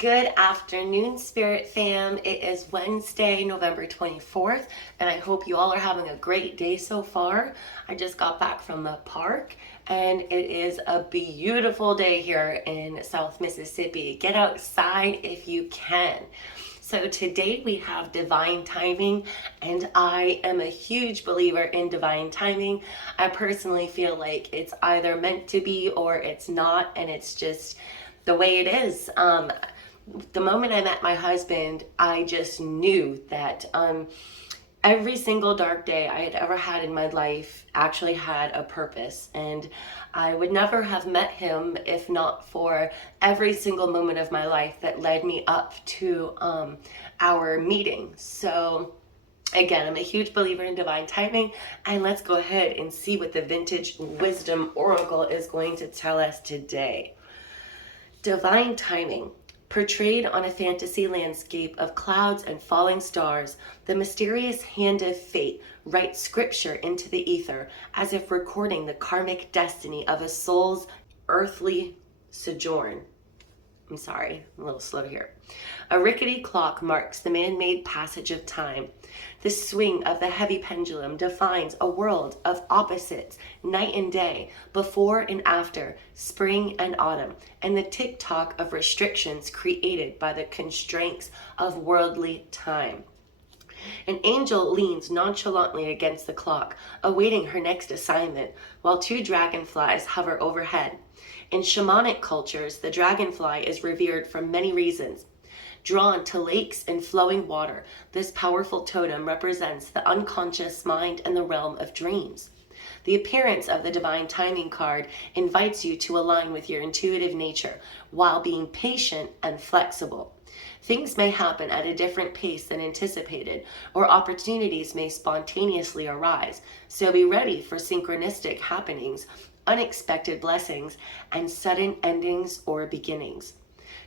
Good afternoon, Spirit fam. It is Wednesday, November 24th, and I hope you all are having a great day so far. I just got back from the park, and it is a beautiful day here in South Mississippi. Get outside if you can. So today we have divine timing, and I am a huge believer in divine timing. I personally feel like it's either meant to be or it's not, and it's just the way it is. The moment I met my husband, I just knew that every single dark day I had ever had in my life actually had a purpose. And I would never have met him if not for every single moment of my life that led me up to our meeting. So again, I'm a huge believer in divine timing, and let's go ahead and see what the Vintage Wisdom Oracle is going to tell us today. Divine timing. Portrayed on a fantasy landscape of clouds and falling stars, the mysterious hand of fate writes scripture into the ether as if recording the karmic destiny of a soul's earthly sojourn. I'm sorry, I'm a little slow here. A rickety clock marks the man-made passage of time. The swing of the heavy pendulum defines a world of opposites, night and day, before and after, spring and autumn, and the tick-tock of restrictions created by the constraints of worldly time. An angel leans nonchalantly against the clock, awaiting her next assignment, while two dragonflies hover overhead. In shamanic cultures, the dragonfly is revered for many reasons. Drawn to lakes and flowing water, this powerful totem represents the unconscious mind and the realm of dreams. The appearance of the divine timing card invites you to align with your intuitive nature while being patient and flexible. Things may happen at a different pace than anticipated, or opportunities may spontaneously arise, so be ready for synchronistic happenings, unexpected blessings, and sudden endings or beginnings.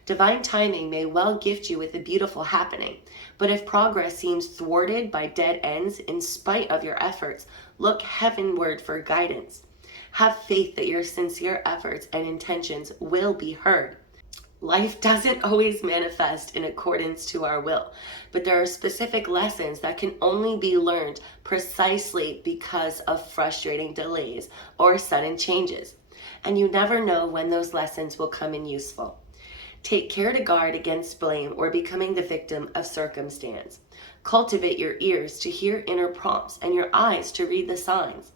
Divine timing may well gift you with a beautiful happening, but if progress seems thwarted by dead ends in spite of your efforts, look heavenward for guidance. Have faith that your sincere efforts and intentions will be heard. Life doesn't always manifest in accordance to our will, but there are specific lessons that can only be learned precisely because of frustrating delays or sudden changes. And you never know when those lessons will come in useful. Take care to guard against blame or becoming the victim of circumstance. Cultivate your ears to hear inner prompts and your eyes to read the signs.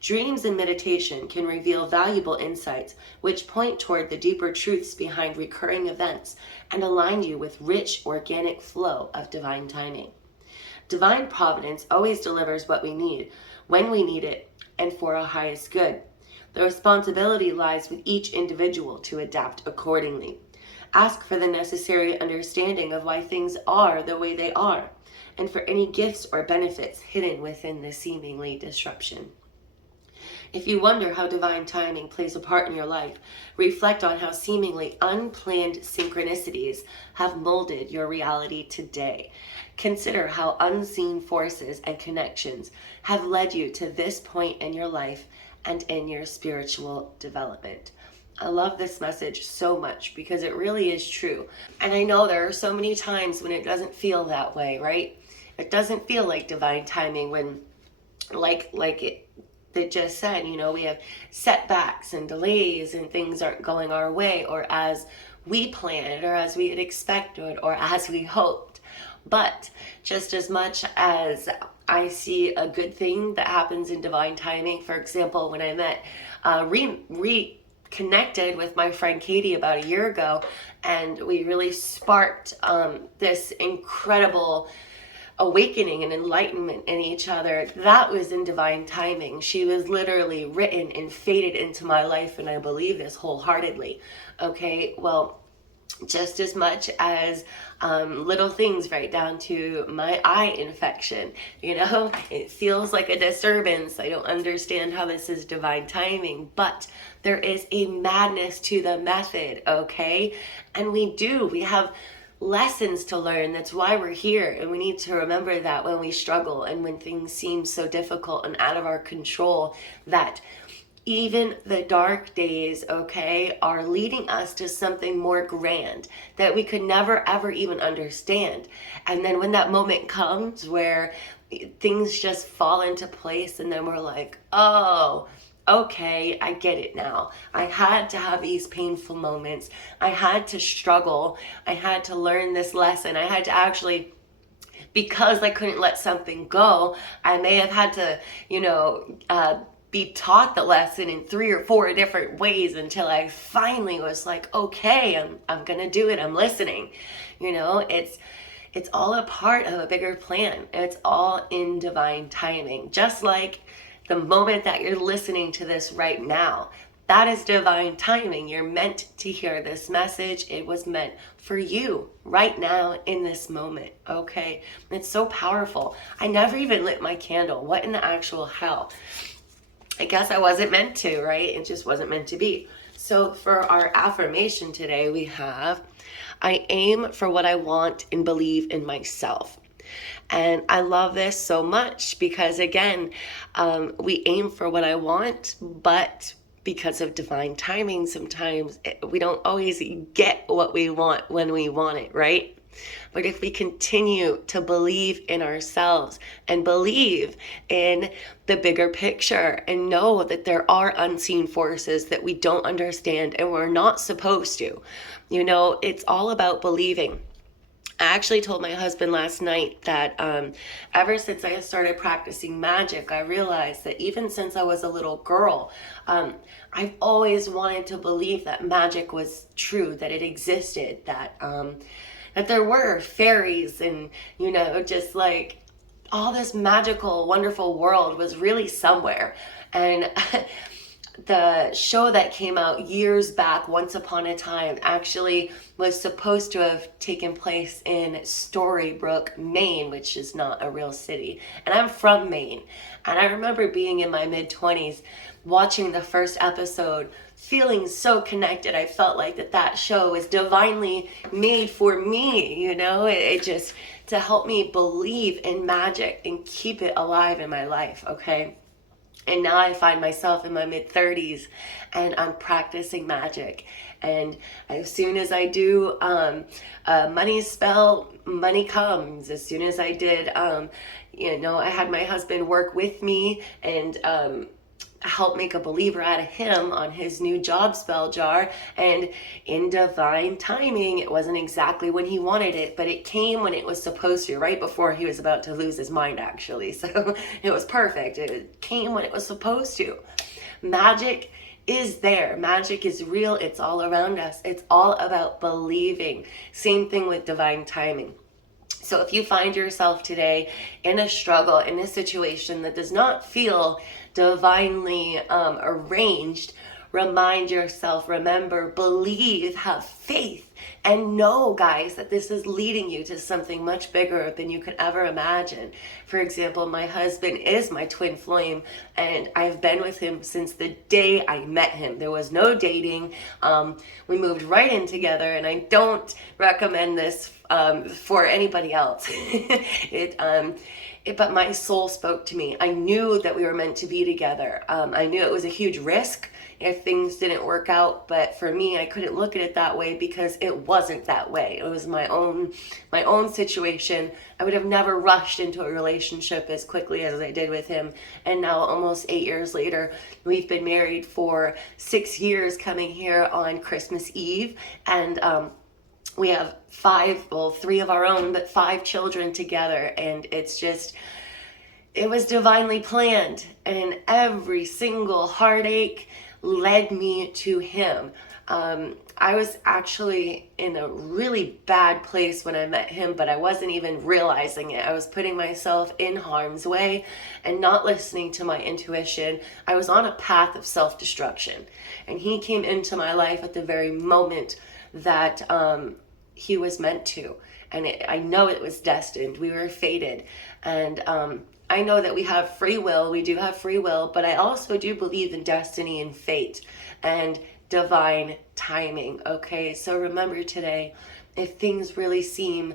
Dreams and meditation can reveal valuable insights which point toward the deeper truths behind recurring events and align you with rich, organic flow of divine timing. Divine providence always delivers what we need, when we need it, and for our highest good. The responsibility lies with each individual to adapt accordingly. Ask for the necessary understanding of why things are the way they are, and for any gifts or benefits hidden within the seemingly disruption. If you wonder how divine timing plays a part in your life, reflect on how seemingly unplanned synchronicities have molded your reality today. Consider how unseen forces and connections have led you to this point in your life and in your spiritual development. I love this message so much because it really is true. And I know there are so many times when it doesn't feel that way, right? It doesn't feel like divine timing when it just said, we have setbacks and delays and things aren't going our way or as we planned or as we had expected or as we hoped. But just as much as I see a good thing that happens in divine timing, for example, when I met, reconnected with my friend Katie about a year ago, and we really sparked this incredible awakening and enlightenment in each other. That was in divine timing. She was literally written and fated into my life, and I believe this wholeheartedly. Okay, well, just as much as little things right down to my eye infection. It feels like a disturbance. I don't understand how this is divine timing, but there is a madness to the method, okay? And we have lessons to learn. That's why we're here, and we need to remember that when we struggle and when things seem so difficult and out of our control, that even the dark days, okay, are leading us to something more grand that we could never ever even understand. And then when that moment comes where things just fall into place, and then we're like, oh, okay, I get it now. I had to have these painful moments. I had to struggle. I had to learn this lesson. I had to actually, because I couldn't let something go, I may have had to, be taught the lesson in 3 or 4 different ways until I finally was like, okay, I'm gonna do it. I'm listening. It's all a part of a bigger plan. It's all in divine timing. Just like the moment that you're listening to this right now, that is divine timing. You're meant to hear this message. It was meant for you right now in this moment, okay? It's so powerful. I never even lit my candle. What in the actual hell? I guess I wasn't meant to, right? It just wasn't meant to be. So for our affirmation today, we have, I aim for what I want and believe in myself. And I love this so much because, again, we aim for what I want, but because of divine timing, sometimes we don't always get what we want when we want it, right? But if we continue to believe in ourselves and believe in the bigger picture and know that there are unseen forces that we don't understand and we're not supposed to, it's all about believing. I actually told my husband last night that ever since I started practicing magic, I realized that even since I was a little girl, I've always wanted to believe that magic was true, that it existed, that there were fairies and, just like all this magical, wonderful world was really somewhere. And the show that came out years back, Once Upon a Time, actually was supposed to have taken place in Storybrooke, Maine, which is not a real city. And I'm from Maine. And I remember being in my mid-20s, watching the first episode, feeling so connected. I felt like that show was divinely made for me, it just to help me believe in magic and keep it alive in my life, okay? And now I find myself in my mid-30s and I'm practicing magic. And as soon as I do a money spell, money comes. As soon as I did, I had my husband work with me and help make a believer out of him on his new job spell jar. And in divine timing, it wasn't exactly when he wanted it, but it came when it was supposed to, right before he was about to lose his mind, actually. So it was perfect. It came when it was supposed to. Magic is there. Magic is real. It's all around us. It's all about believing. Same thing with divine timing. So if you find yourself today in a struggle, in a situation that does not feel divinely arranged, remind yourself, remember, believe, have faith, and know, guys, that this is leading you to something much bigger than you could ever imagine. For example, my husband is my twin flame, and I've been with him since the day I met him. There was no dating. We moved right in together, and I don't recommend this for anybody else. But my soul spoke to me. I knew that we were meant to be together. I knew it was a huge risk if things didn't work out, but for me, I couldn't look at it that way because it wasn't that way. It was my own situation. I would have never rushed into a relationship as quickly as I did with him. And now, almost 8 years later, we've been married for 6 years, coming here on Christmas Eve, and we have 3 of our own, but 5 children together. And it was divinely planned. And every single heartache led me to him. I was actually in a really bad place when I met him, but I wasn't even realizing it. I was putting myself in harm's way and not listening to my intuition. I was on a path of self-destruction. And he came into my life at the very moment that he was meant to. And I know it was destined. We were fated. And I know that we have free will. We do have free will. But I also do believe in destiny and fate and divine timing. Okay, so remember today, if things really seem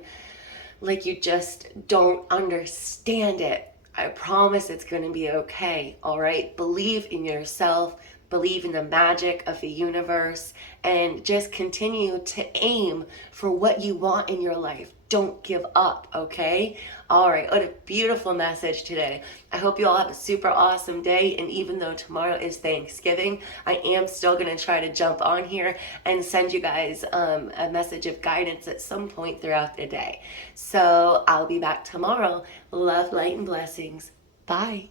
like you just don't understand it, I promise it's going to be okay. All right, believe in yourself. believe in the magic of the universe, and just continue to aim for what you want in your life. Don't give up, okay? All right, what a beautiful message today. I hope you all have a super awesome day. And even though tomorrow is Thanksgiving, I am still going to try to jump on here and send you guys a message of guidance at some point throughout the day. So I'll be back tomorrow. Love, light, and blessings. Bye.